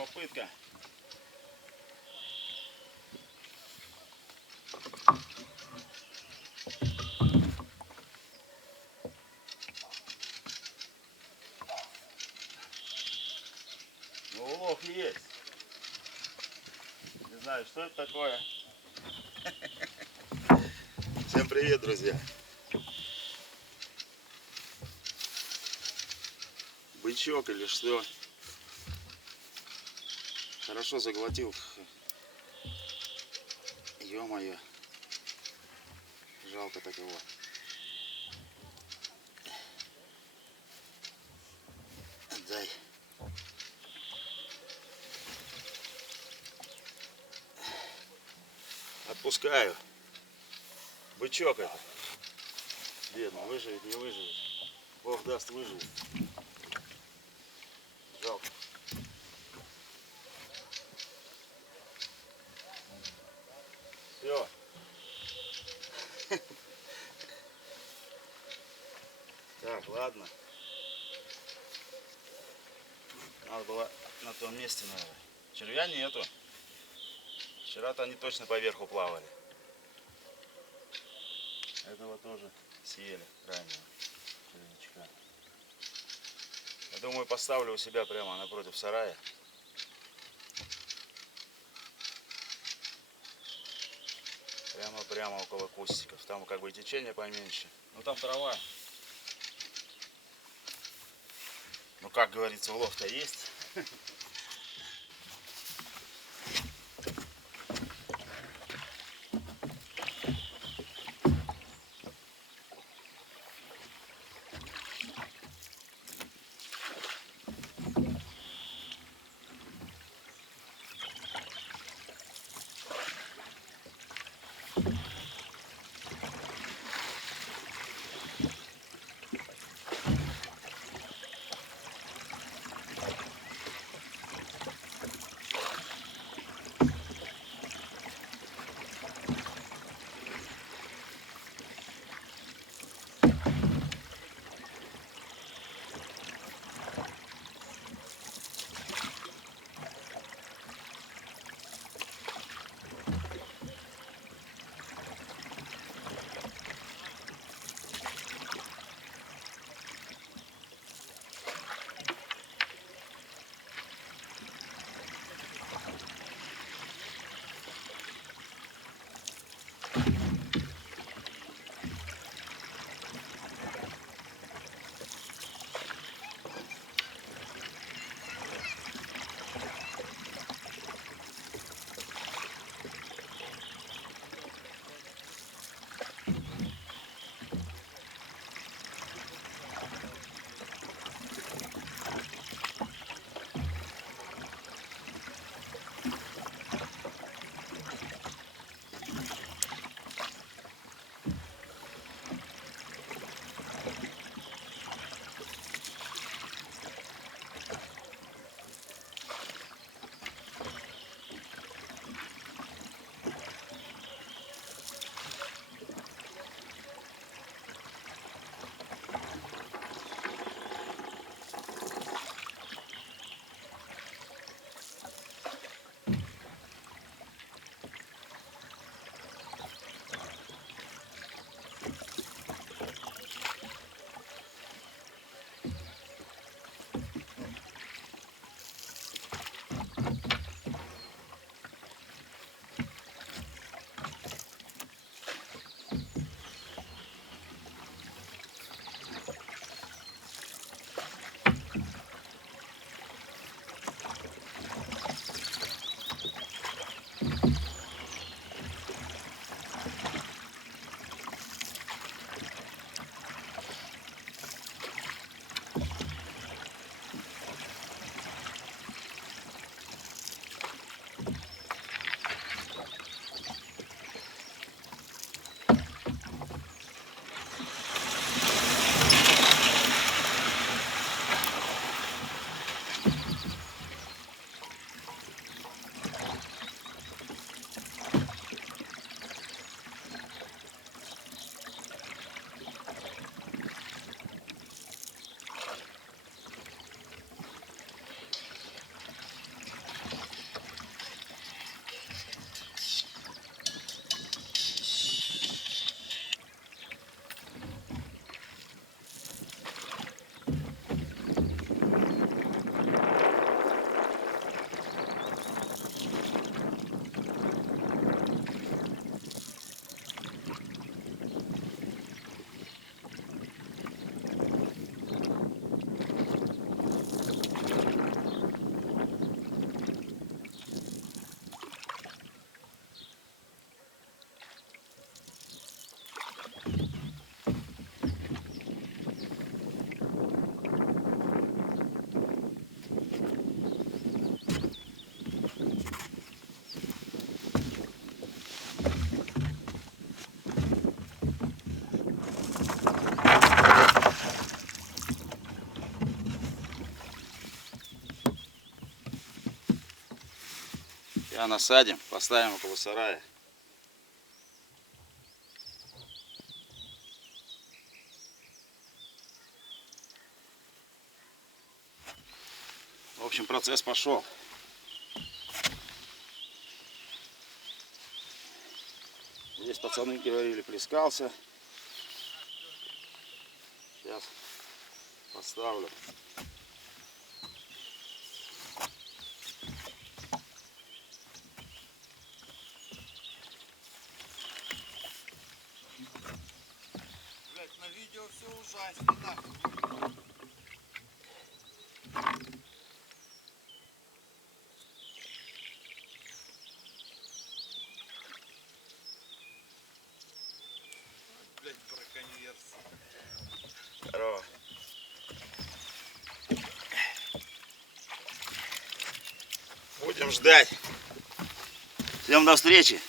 попытка. Ну, улов есть. Не знаю, что это такое. Всем привет, друзья. Бычок или что? Хорошо заглотил. Ё-моё. Жалко так его. Отдай. Отпускаю. Бычок это. Бедно, выживет, не выживет. Бог даст, выживет. Жалко. Все. Так, ладно. Надо было на том месте, наверное. Червя нету. Вчера-то они точно по верху плавали. Этого тоже съели раннего червячка. Я думаю, поставлю у себя прямо напротив сарая. Прямо около кустиков. Там как бы течение поменьше. Ну там трава. Ну как говорится, улов-то есть. Сейчас насадим, поставим около сарая. В общем, процесс пошел. Здесь пацаны говорили, плескался. Сейчас поставлю. Блять, на видео все ужасно, нахуй. Блять, браконьерство. Здорово. Будем ждать. Всем до встречи.